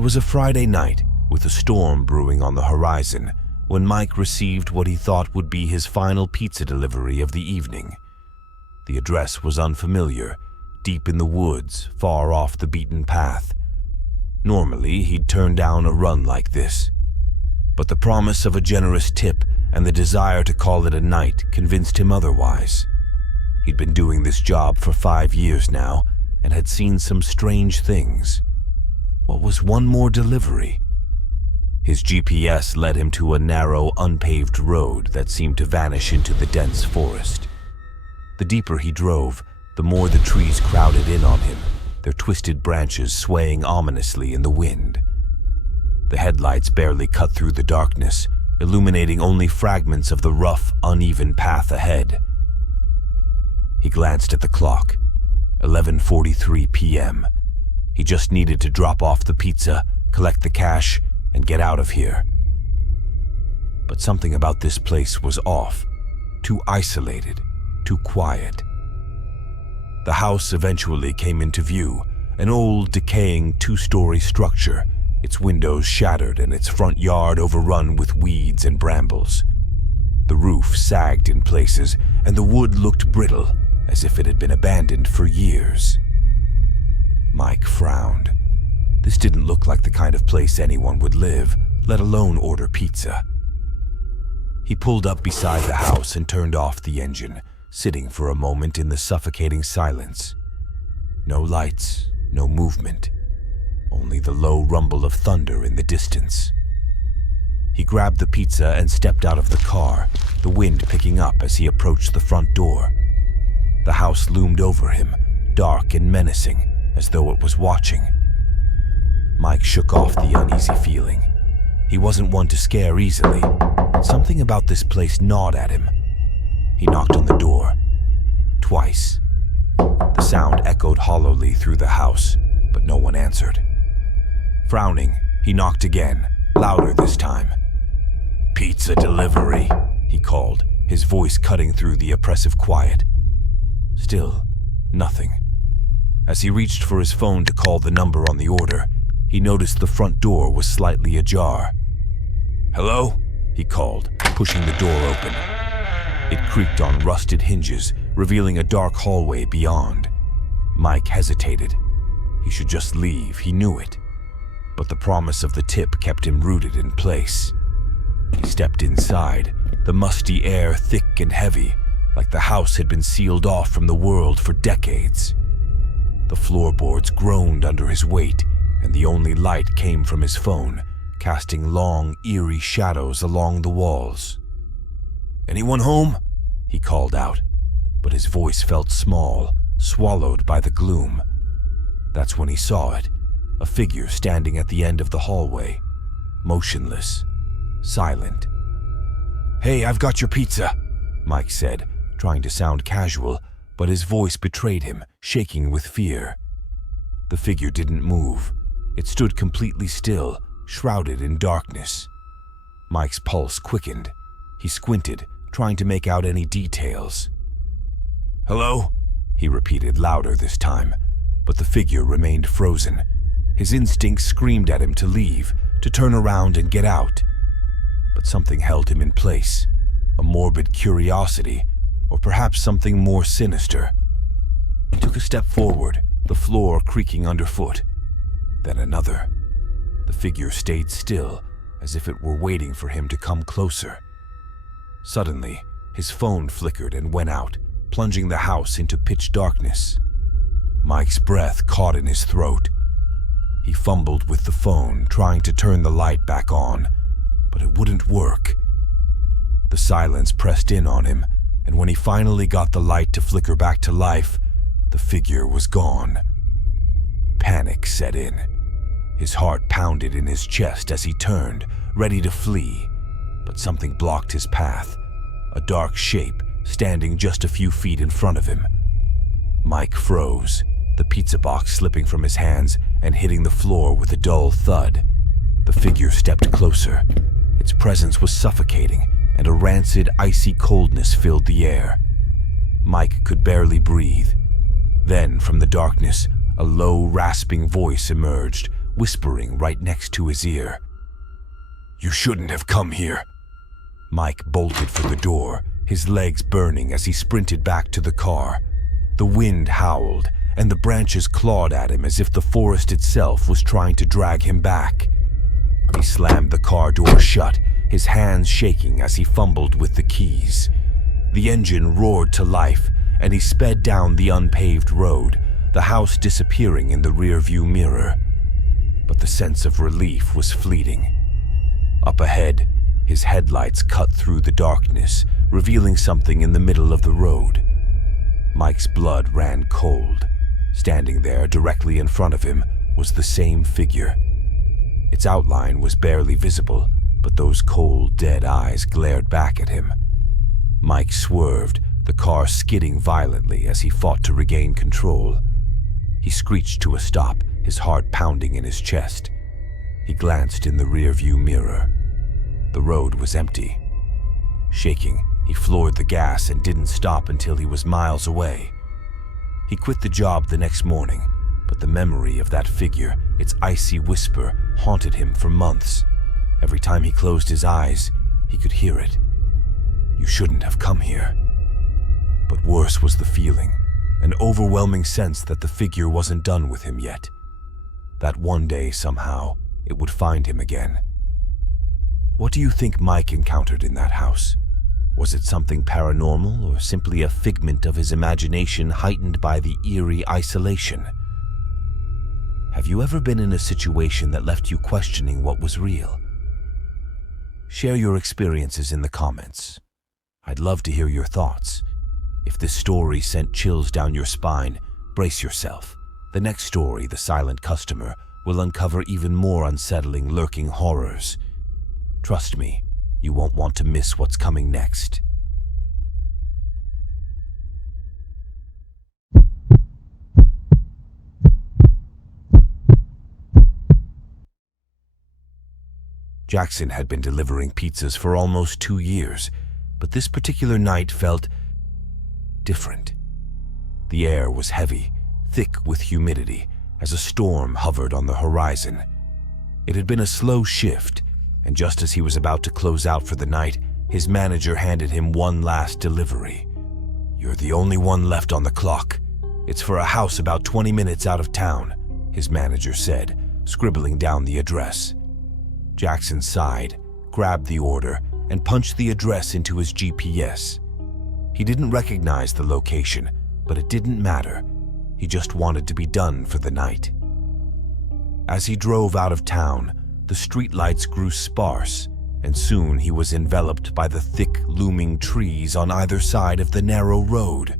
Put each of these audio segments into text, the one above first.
It was a Friday night, with a storm brewing on the horizon, when Mike received what he thought would be his final pizza delivery of the evening. The address was unfamiliar, deep in the woods, far off the beaten path. Normally, he'd turn down a run like this, but the promise of a generous tip and the desire to call it a night convinced him otherwise. He'd been doing this job for 5 years now and had seen some strange things. What was one more delivery? His GPS led him to a narrow, unpaved road that seemed to vanish into the dense forest. The deeper he drove, the more the trees crowded in on him, their twisted branches swaying ominously in the wind. The headlights barely cut through the darkness, illuminating only fragments of the rough, uneven path ahead. He glanced at the clock. 11:43 p.m. He just needed to drop off the pizza, collect the cash, and get out of here. But something about this place was off. Too isolated, too quiet. The house eventually came into view, an old, decaying 2-story structure, its windows shattered and its front yard overrun with weeds and brambles. The roof sagged in places, and the wood looked brittle, as if it had been abandoned for years. Mike frowned. This didn't look like the kind of place anyone would live, let alone order pizza. He pulled up beside the house and turned off the engine, sitting for a moment in the suffocating silence. No lights, no movement, only the low rumble of thunder in the distance. He grabbed the pizza and stepped out of the car, the wind picking up as he approached the front door. The house loomed over him, dark and menacing, as though it was watching. Mike shook off the uneasy feeling. He wasn't one to scare easily, but something about this place gnawed at him. He knocked on the door. Twice. The sound echoed hollowly through the house, but no one answered. Frowning, he knocked again, louder this time. "Pizza delivery," he called, his voice cutting through the oppressive quiet. Still, nothing. As he reached for his phone to call the number on the order, he noticed the front door was slightly ajar. "Hello?" he called, pushing the door open. It creaked on rusted hinges, revealing a dark hallway beyond. Mike hesitated. He should just leave, he knew it. But the promise of the tip kept him rooted in place. He stepped inside, the musty air thick and heavy, like the house had been sealed off from the world for decades. The floorboards groaned under his weight, and the only light came from his phone, casting long, eerie shadows along the walls. "Anyone home?" he called out, but his voice felt small, swallowed by the gloom. That's when he saw it, a figure standing at the end of the hallway, motionless, silent. "Hey, I've got your pizza," Mike said, trying to sound casual, but his voice betrayed him, shaking with fear. The figure didn't move. It stood completely still, shrouded in darkness. Mike's pulse quickened. He squinted, trying to make out any details. "Hello?" he repeated, louder this time, but the figure remained frozen. His instincts screamed at him to leave, to turn around and get out. But something held him in place, a morbid curiosity, or perhaps something more sinister. He took a step forward, the floor creaking underfoot. Then another. The figure stayed still, as if it were waiting for him to come closer. Suddenly, his phone flickered and went out, plunging the house into pitch darkness. Mike's breath caught in his throat. He fumbled with the phone, trying to turn the light back on, but it wouldn't work. The silence pressed in on him, and when he finally got the light to flicker back to life, the figure was gone. Panic set in. His heart pounded in his chest as he turned, ready to flee, but something blocked his path, a dark shape standing just a few feet in front of him. Mike froze, the pizza box slipping from his hands and hitting the floor with a dull thud. The figure stepped closer. Its presence was suffocating, and a rancid, icy coldness filled the air. Mike could barely breathe. Then, from the darkness, a low, rasping voice emerged, whispering right next to his ear. "You shouldn't have come here." Mike bolted for the door, his legs burning as he sprinted back to the car. The wind howled, and the branches clawed at him as if the forest itself was trying to drag him back. He slammed the car door shut, his hands shaking as he fumbled with the keys. The engine roared to life, and he sped down the unpaved road, the house disappearing in the rearview mirror. But the sense of relief was fleeting. Up ahead, his headlights cut through the darkness, revealing something in the middle of the road. Mike's blood ran cold. Standing there directly in front of him was the same figure. Its outline was barely visible, but those cold, dead eyes glared back at him. Mike swerved, the car skidding violently as he fought to regain control. He screeched to a stop, his heart pounding in his chest. He glanced in the rearview mirror. The road was empty. Shaking, he floored the gas and didn't stop until he was miles away. He quit the job the next morning, but the memory of that figure, its icy whisper, haunted him for months. Every time he closed his eyes, he could hear it. "You shouldn't have come here." But worse was the feeling, an overwhelming sense that the figure wasn't done with him yet. That one day, somehow, it would find him again. What do you think Mike encountered in that house? Was it something paranormal or simply a figment of his imagination heightened by the eerie isolation? Have you ever been in a situation that left you questioning what was real? Share your experiences in the comments. I'd love to hear your thoughts. If this story sent chills down your spine, brace yourself. The next story, The Silent Customer, will uncover even more unsettling lurking horrors. Trust me, you won't want to miss what's coming next. Jackson had been delivering pizzas for almost 2 years, but this particular night felt different. The air was heavy, thick with humidity, as a storm hovered on the horizon. It had been a slow shift, and just as he was about to close out for the night, his manager handed him one last delivery. "You're the only one left on the clock. It's for a house about 20 minutes out of town," his manager said, scribbling down the address. Jackson sighed, grabbed the order, and punched the address into his GPS. He didn't recognize the location, but it didn't matter. He just wanted to be done for the night. As he drove out of town, the streetlights grew sparse, and soon he was enveloped by the thick, looming trees on either side of the narrow road.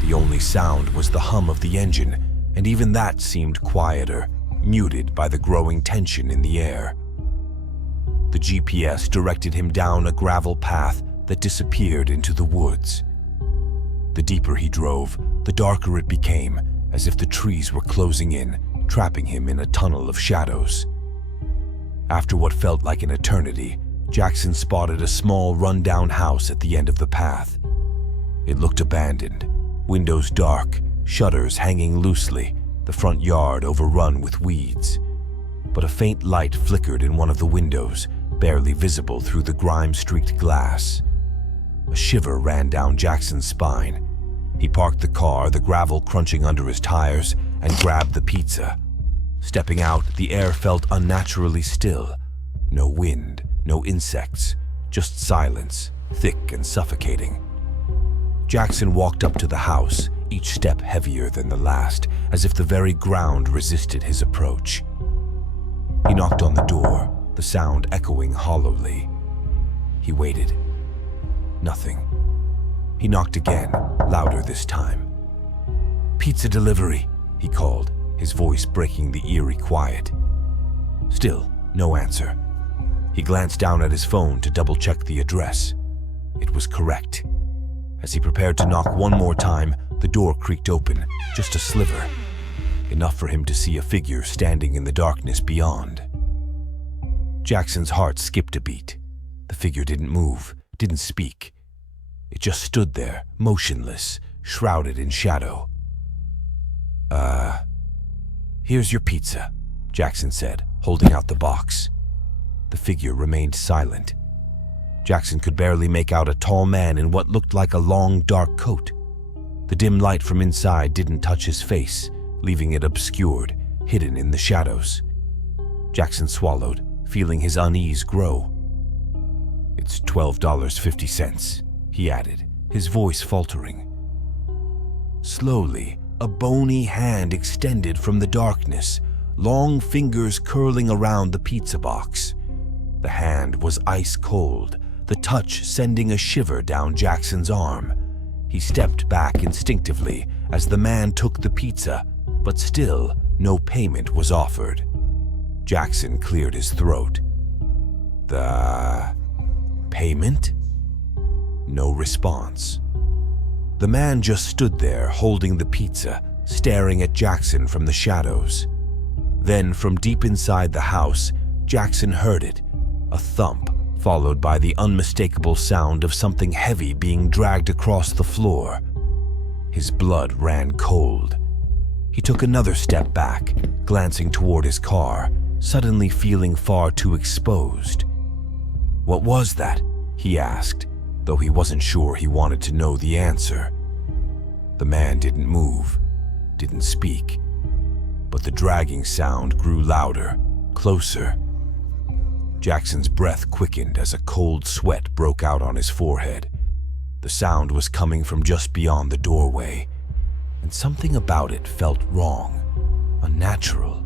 The only sound was the hum of the engine, and even that seemed quieter, muted by the growing tension in the air. The GPS directed him down a gravel path that disappeared into the woods. The deeper he drove, the darker it became, as if the trees were closing in, trapping him in a tunnel of shadows. After what felt like an eternity, Jackson spotted a small, run-down house at the end of the path. It looked abandoned, windows dark, shutters hanging loosely, the front yard overrun with weeds. But a faint light flickered in one of the windows, barely visible through the grime-streaked glass. A shiver ran down Jackson's spine. He parked the car, the gravel crunching under his tires, and grabbed the pizza. Stepping out, the air felt unnaturally still. No wind, no insects, just silence, thick and suffocating. Jackson walked up to the house, each step heavier than the last, as if the very ground resisted his approach. He knocked on the door, the sound echoing hollowly. He waited. Nothing. He knocked again, louder this time. "Pizza delivery," he called, his voice breaking the eerie quiet. Still, no answer. He glanced down at his phone to double-check the address. It was correct. As he prepared to knock one more time, the door creaked open, just a sliver, enough for him to see a figure standing in the darkness beyond. Jackson's heart skipped a beat. The figure didn't move, didn't speak. It just stood there, motionless, shrouded in shadow. Here's your pizza," Jackson said, holding out the box. The figure remained silent. Jackson could barely make out a tall man in what looked like a long, dark coat. The dim light from inside didn't touch his face, leaving it obscured, hidden in the shadows. Jackson swallowed, feeling his unease grow. "It's $12.50, he added, his voice faltering. Slowly, a bony hand extended from the darkness, long fingers curling around the pizza box. The hand was ice cold, the touch sending a shiver down Jackson's arm. He stepped back instinctively as the man took the pizza, but still no payment was offered. Jackson cleared his throat. "The payment?" No response. The man just stood there holding the pizza, staring at Jackson from the shadows. Then from deep inside the house, Jackson heard it, a thump followed by the unmistakable sound of something heavy being dragged across the floor. His blood ran cold. He took another step back, glancing toward his car, suddenly feeling far too exposed. "What was that?" he asked, though he wasn't sure he wanted to know the answer. The man didn't move, didn't speak, but the dragging sound grew louder, closer. Jackson's breath quickened as a cold sweat broke out on his forehead. The sound was coming from just beyond the doorway, and something about it felt wrong, unnatural,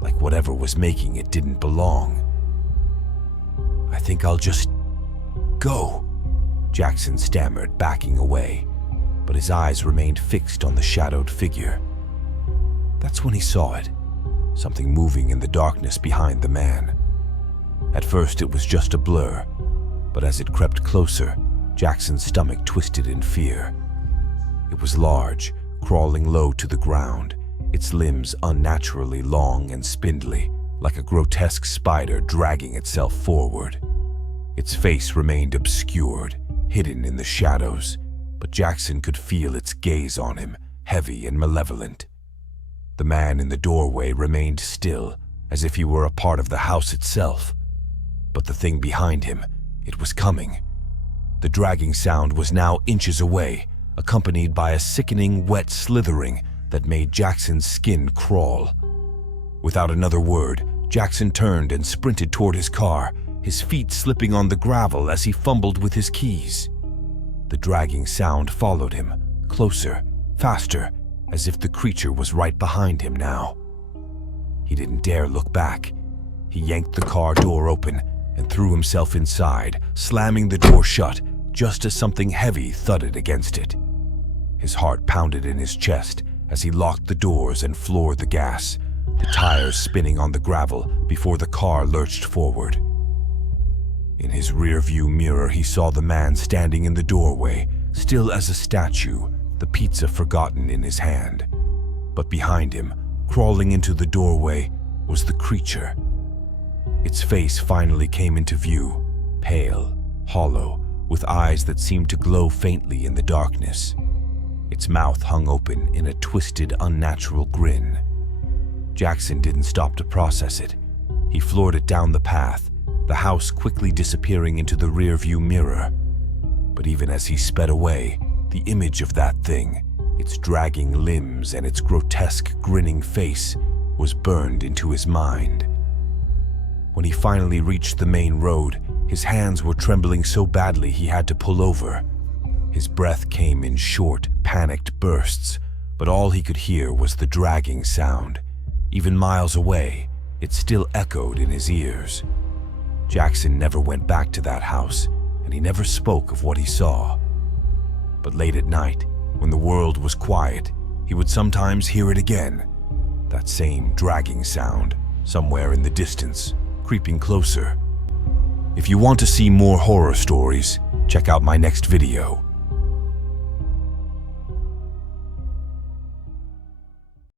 like whatever was making it didn't belong. "I think I'll just go," Jackson stammered, backing away, but his eyes remained fixed on the shadowed figure. That's when he saw it, something moving in the darkness behind the man. At first it was just a blur, but as it crept closer, Jackson's stomach twisted in fear. It was large, crawling low to the ground, its limbs unnaturally long and spindly, like a grotesque spider dragging itself forward. Its face remained obscured, hidden in the shadows, but Jackson could feel its gaze on him, heavy and malevolent. The man in the doorway remained still, as if he were a part of the house itself. But the thing behind him, it was coming. The dragging sound was now inches away, accompanied by a sickening, wet slithering that made Jackson's skin crawl. Without another word, Jackson turned and sprinted toward his car, his feet slipping on the gravel as he fumbled with his keys. The dragging sound followed him, closer, faster, as if the creature was right behind him now. He didn't dare look back. He yanked the car door open and threw himself inside, slamming the door shut just as something heavy thudded against it. His heart pounded in his chest as he locked the doors and floored the gas, the tires spinning on the gravel before the car lurched forward. In his rearview mirror, he saw the man standing in the doorway, still as a statue, the pizza forgotten in his hand. But behind him, crawling into the doorway, was the creature. Its face finally came into view, pale, hollow, with eyes that seemed to glow faintly in the darkness. Its mouth hung open in a twisted, unnatural grin. Jackson didn't stop to process it. He floored it down the path, the house quickly disappearing into the rearview mirror. But even as he sped away, the image of that thing, its dragging limbs and its grotesque, grinning face, was burned into his mind. When he finally reached the main road, his hands were trembling so badly he had to pull over. His breath came in short, panicked bursts, but all he could hear was the dragging sound. Even miles away, it still echoed in his ears. Jackson never went back to that house, and he never spoke of what he saw. But late at night, when the world was quiet, he would sometimes hear it again. That same dragging sound, somewhere in the distance, creeping closer. If you want to see more horror stories, check out my next video.